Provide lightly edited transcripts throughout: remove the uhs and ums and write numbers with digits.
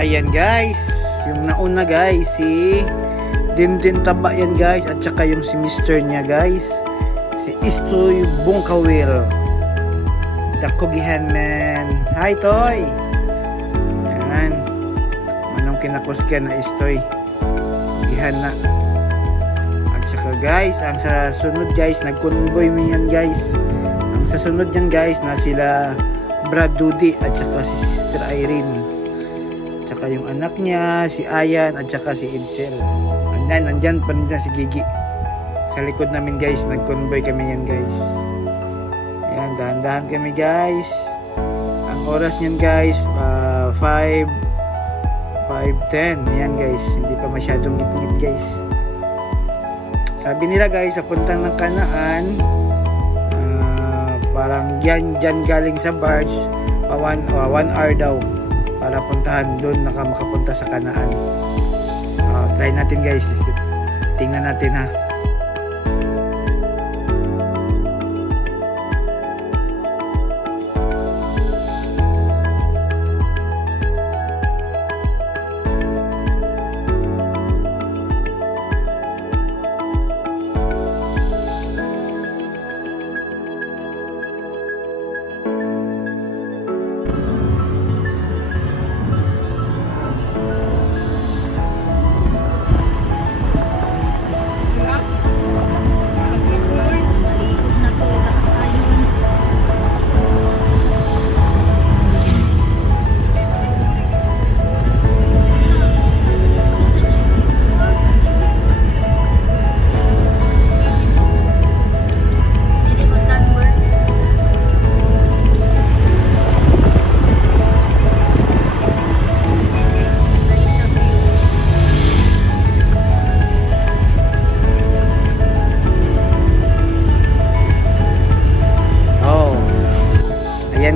Ayan guys, yung nauna guys, si Dindin Taba yan guys, at saka yung si Mr. niya guys, si Istoy Bungkawil. Dakugihan man. Hi Toy. Ayan. Manong kinakos ka na Istoy. Gihan na. At saka guys, ang sa sunod guys, nag-convoy mo yan guys. Ang sa sunod yan guys, na sila Brad Dudy at saka si Sister Irene. Tsaka yung anak niya, si Ayan, at saka si Edsel. Nandyan pa rin si Gigi. Sa likod namin guys, nag-convoy kami yan guys. Ayan, dahan-dahan kami guys. Ang oras niyan guys, 5:10. Ayan guys, hindi pa masyadong gipit guys. Sabi nila guys, sa puntang ng Kanaan, parang dyan galing sa barge, 1 hour daw. Para puntahan doon, makapunta sa Kanaan. Try natin guys, tingnan natin ha.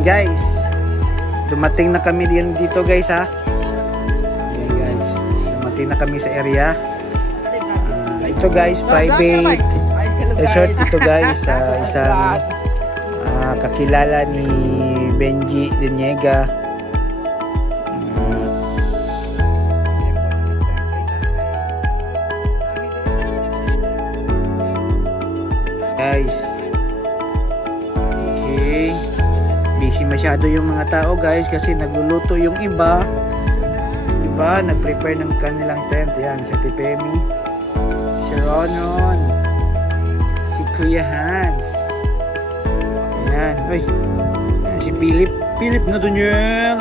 Guys, dumating na kami dito guys ha. Ayan guys, dumating na kami sa area. Ito guys, private resort ito guys. Isang kakilala ni Benji Deniega. Guys, busy masyado yung mga tao guys kasi nagluluto yung iba, nag-prepare ng kanilang tent. Yan, si Tipemi, si Ronon, si Kuya Hans, yan, si Philip na dun yun.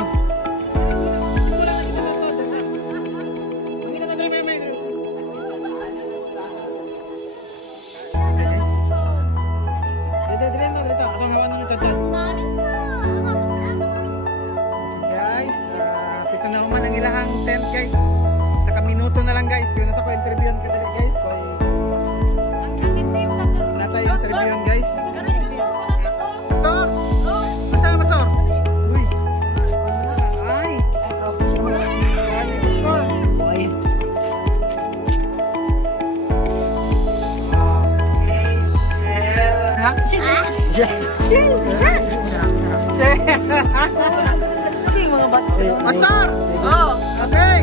Pastor! Oh, okay.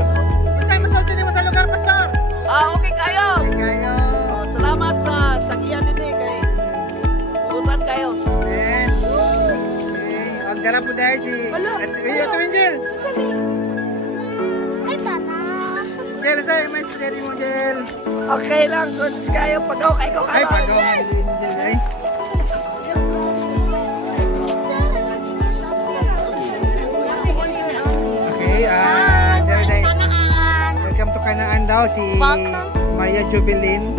Isay masulti din mo sa lugar, Pastor. Okay kayo. Okay kayo. Oh, salamat sa tagiyan din kay utan kayo. Okay. Ang garap po dahil si Ito Angel. Ay, tana. Jel, say, may steady mo, Jel. Okay lang, good kayo. Pagaw kayo ko. Ay, pagaw kayo si Angel, ay. Welcome to Kanaan daw si Maya Jubilin.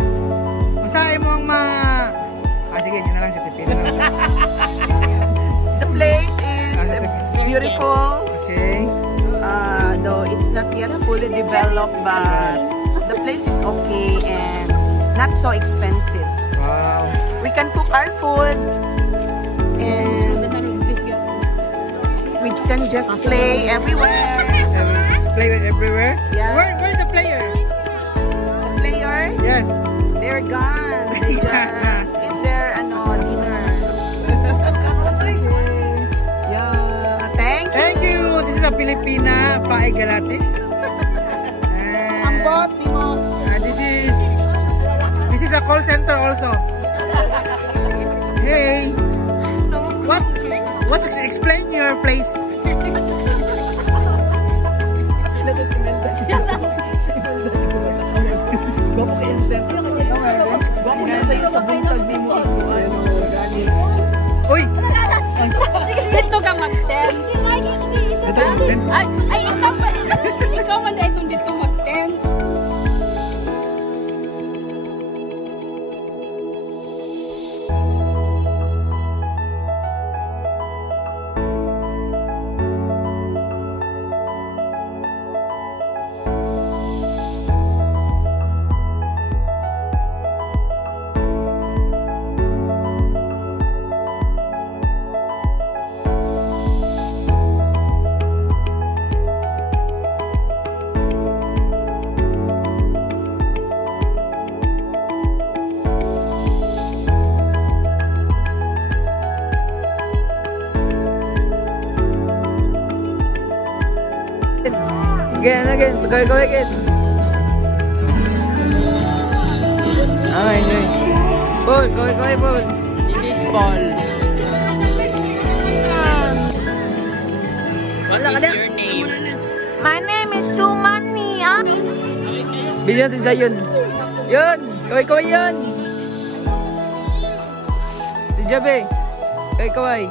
Kung saan mo ang sige, yun na lang si Pipin. The place is beautiful. Okay. Though it's not yet fully developed, but the place is okay and not so expensive. Wow. We can cook our food and we can just play everywhere. Play everywhere? Yeah. Where the player? The players? Yes. They're gone. They just eat their dinner. Okay. Yeah. Thank you. Thank you. This is a Pina Pae Galatis. Ambot, di mo. This is a call center also. Hey, explain your place? Uy! Dito ka mag-10. Ay, ikaw man dahil itong dito mag-10. Again, go again. Okay. Paul, go, Paul. This is Paul. What is your name? My name is Tumani. Bilhin natin sa yun. Yun! Kaway yun! Si Jabe. Kaway.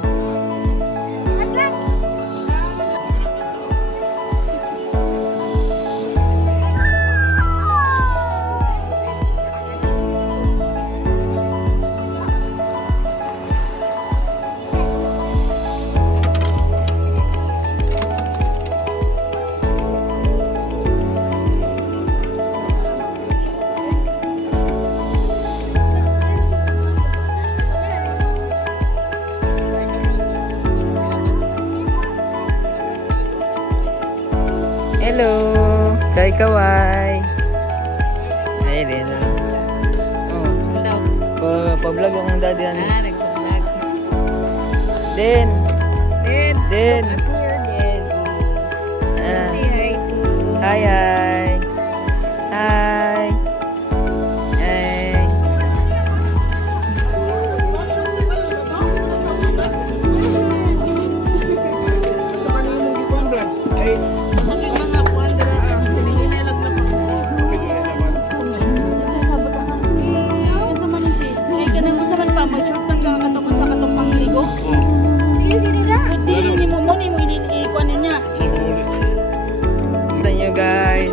Hello, kaway. Ayun. Oh. Pa-vlog ang daddy yan. Nagpa-vlog. Den. Then. Den. Here, then. Say hi to... Hi. Thank you guys.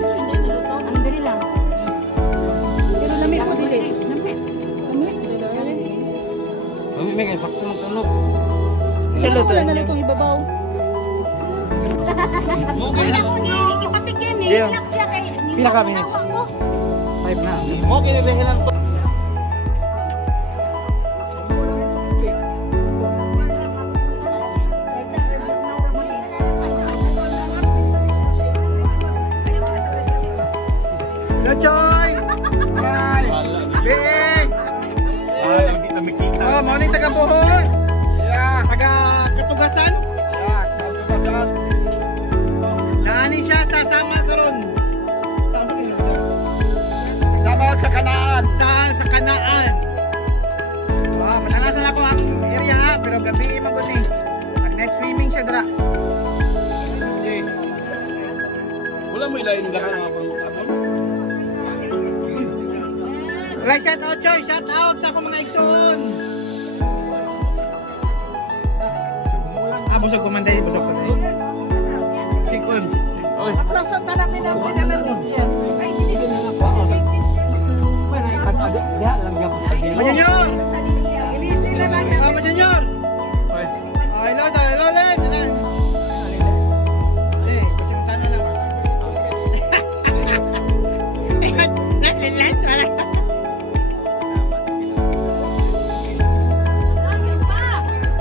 May sakto ng tunog. Salutan Wala na niyo. itong ibabaw. Pila ka minutes? 5 na. Mo kinibihinan to. Hello, Choy! Hi! Bing! Lagi kami kita. Oh, mo ni taga Bohol! Yeah. Taga Katugasan? Yeah, sabi ba dyan? Naani siya sa Samal karon. Saan ba kinito? Tama sa Kanaan. Sa Kanaan. Oh, patanasan ako ang area ha, pero gabi man gud ni. Pag night swimming siya dira. Okay. Wala mo ilayin ka na pang Right, shout out, Choy! Shout out sa akong mga igsoon! Busog ko man dahil, busog ko dahil. Sikon. Oy. Upload na natin ang pinamagin dyan. Ay, hindi ko na Manyanyor! Ilisin na lang natin. Manyanyor! Oy. Hello, Len! Eh, kasi mong tanong lang. Len, wala.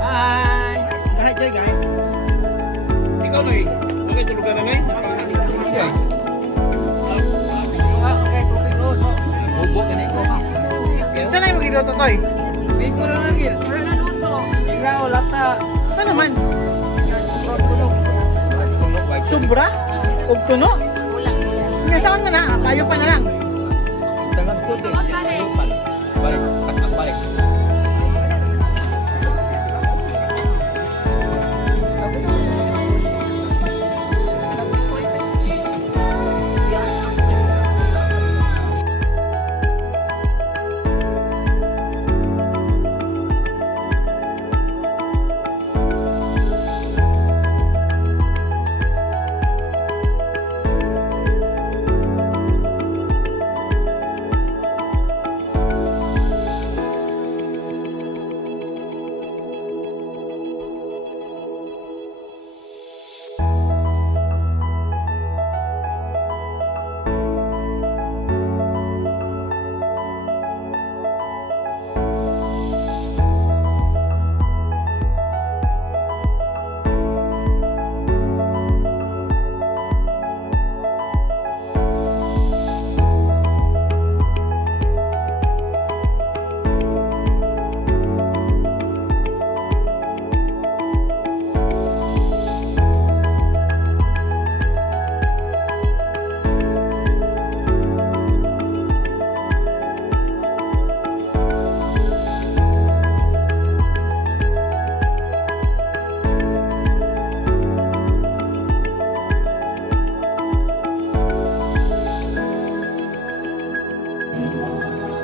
Hi! Hi, Joy, guys. Ikaw Noy. Okay, tulugan na Noy. Sige. Bubok na ikaw. Saan kayo magiging Toy? Biko na lang yun. Wala na luto. Ikaw, lata. Ano naman? Tulog like Sobra? Ug tuno? Nga saan man na? Payo pa na lang. Tangan puti. Balik. Takak balik.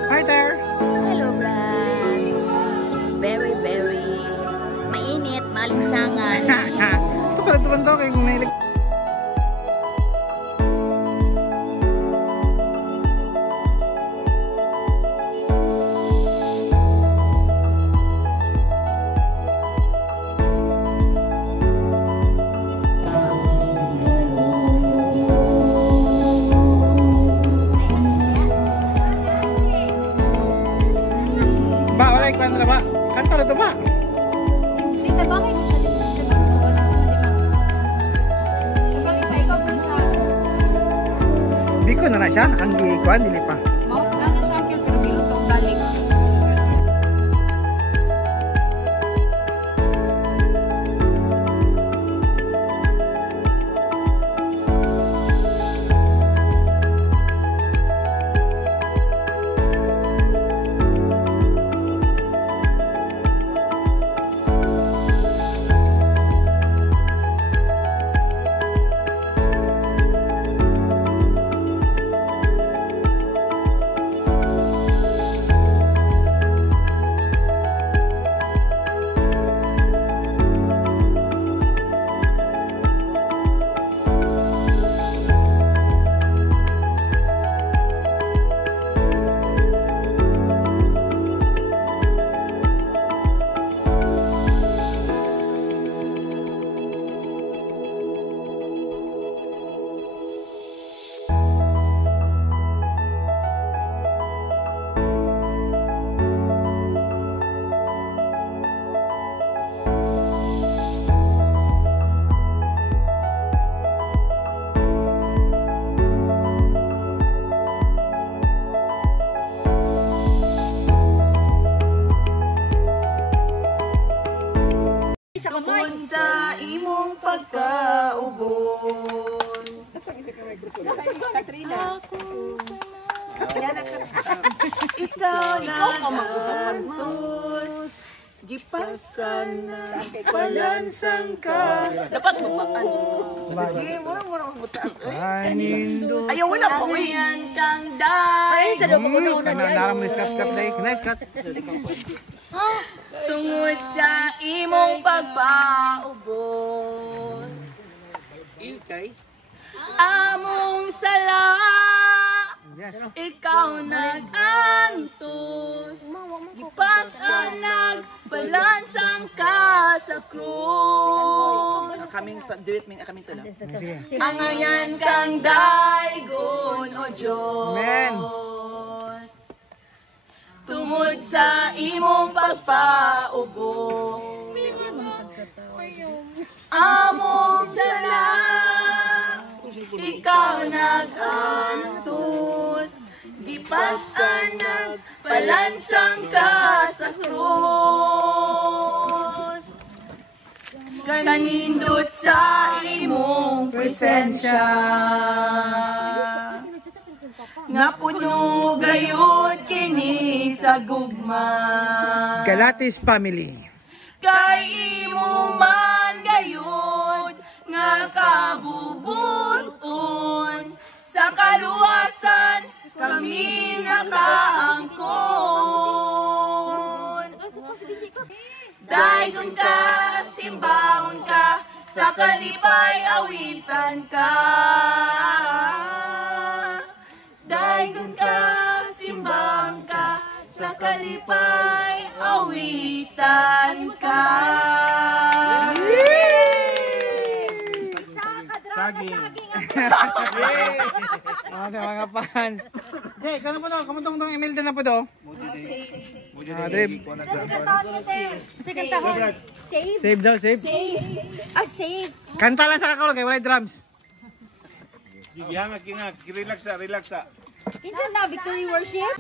Hi there. Hello, Brad. It's very, very mainit, malimsangan. Ito pala ito banda kay may ba, wala ikwan na ba? Kanta na ito ba? Hindi na bakit siya dito sa wala siya na di ba? Kapag ipaikaw pa sa Biko na na siya, ang ikwan, dili pa. mo, wala na siya pero bilutong balik. Tungkol sa imong pagkaubos. Katrina. Ikaw nagantos, gipasan na palansang ka. Dapat mapakan. Sige, murang butas. Nindo. Ayaw, wala pa, uy. Yan kang day. Sa dapat ko na Naram ni Scott day. Nice cut. Tungod sa imong pagpaubos. Okay. Among sala. Yes. Ikaw nag-antos. Gipasan nagpalansang ka sa krus. Kaming sa do it ming kaming tala. Sige. Angayan kang daygon o Diyos. Amen. Tungod sa imong pagpaubos. Among sala. Ikaw nag-antos. Gipasan nagpalansang ka sa krus. kanindot sa imong presensya. Nga puno gayud kini sa gugma. Galatis Family. Kay imo man gayud nga kabubuton sa kaluwasan kami nakaangkon. Daygon ka, simbahon ka, sa kalipay awitan ka. Daygon ka, simbahon ka, sa kalipay awitan ka. Saging. Ano mga fans? Jay, kano po to? Kamutong tong email din na po to? Drip. Second tahon. Save. Save daw, save. Save. Kanta lang sa kakulong kay walay drums. Gihangag, relax sa. Kinsa na victory worship?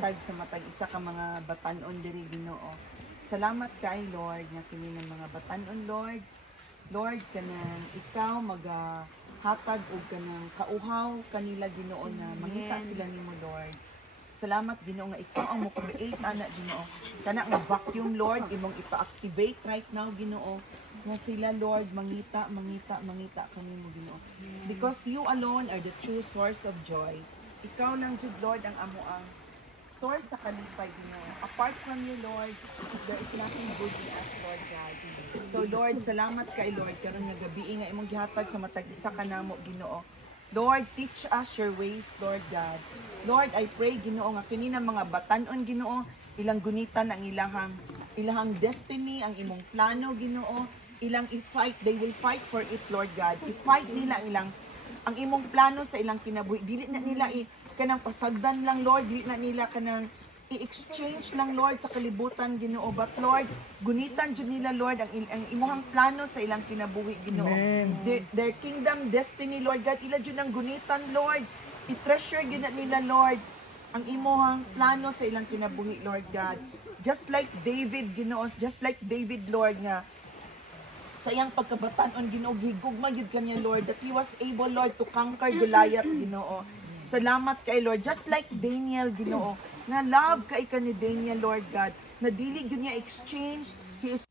gihatag sa matag isa ka mga batanon diri Ginoo. Salamat kay Lord nga kini ng mga batanon Lord. Lord kanang ikaw hatag og kanang kauhaw kanila Ginoo na mangita sila nimo Lord. Salamat Ginoo nga ikaw ang mo-create ana Ginoo. Kana nga vacuum Lord imong ipa-activate right now Ginoo. Nga sila Lord mangita kanimo Ginoo. Because you alone are the true source of joy. Ikaw lang jud Lord ang amuang source sa kalipay Ginoo. Apart from you Lord, there is nothing good in us Lord God. So Lord, salamat kay Lord karon nga gabi nga imong gihatag sa matag isa kanamo Ginoo. Lord, teach us your ways Lord God. Lord, I pray Ginoo nga kini ng mga batanon Ginoo, ilang gunitan ang ilahang destiny, ang imong plano Ginoo, ilang i-fight, they will fight for it Lord God. I-fight nila ang imong plano sa ilang kinabuhi. Dili na nila kanang pasagdan lang Lord, dili na nila kanang i-exchange lang Lord sa kalibutan Ginoo, but Lord gunitan jud nila Lord ang imong plano sa ilang kinabuhi Ginoo. Their kingdom destiny Lord God, ila jud ang gunitan Lord, i-treasure gyud na nila Lord ang imong plano sa ilang kinabuhi Lord God. Just like David Ginoo, just like David Lord nga sa iyang pagkabataon Ginoo, higugma gyud kanya Lord that he was able Lord to conquer Goliath Ginoo. Salamat kay Lord, just like Daniel Ginoo, na love kay ka ni Daniel Lord God, na dili gyud niya exchange his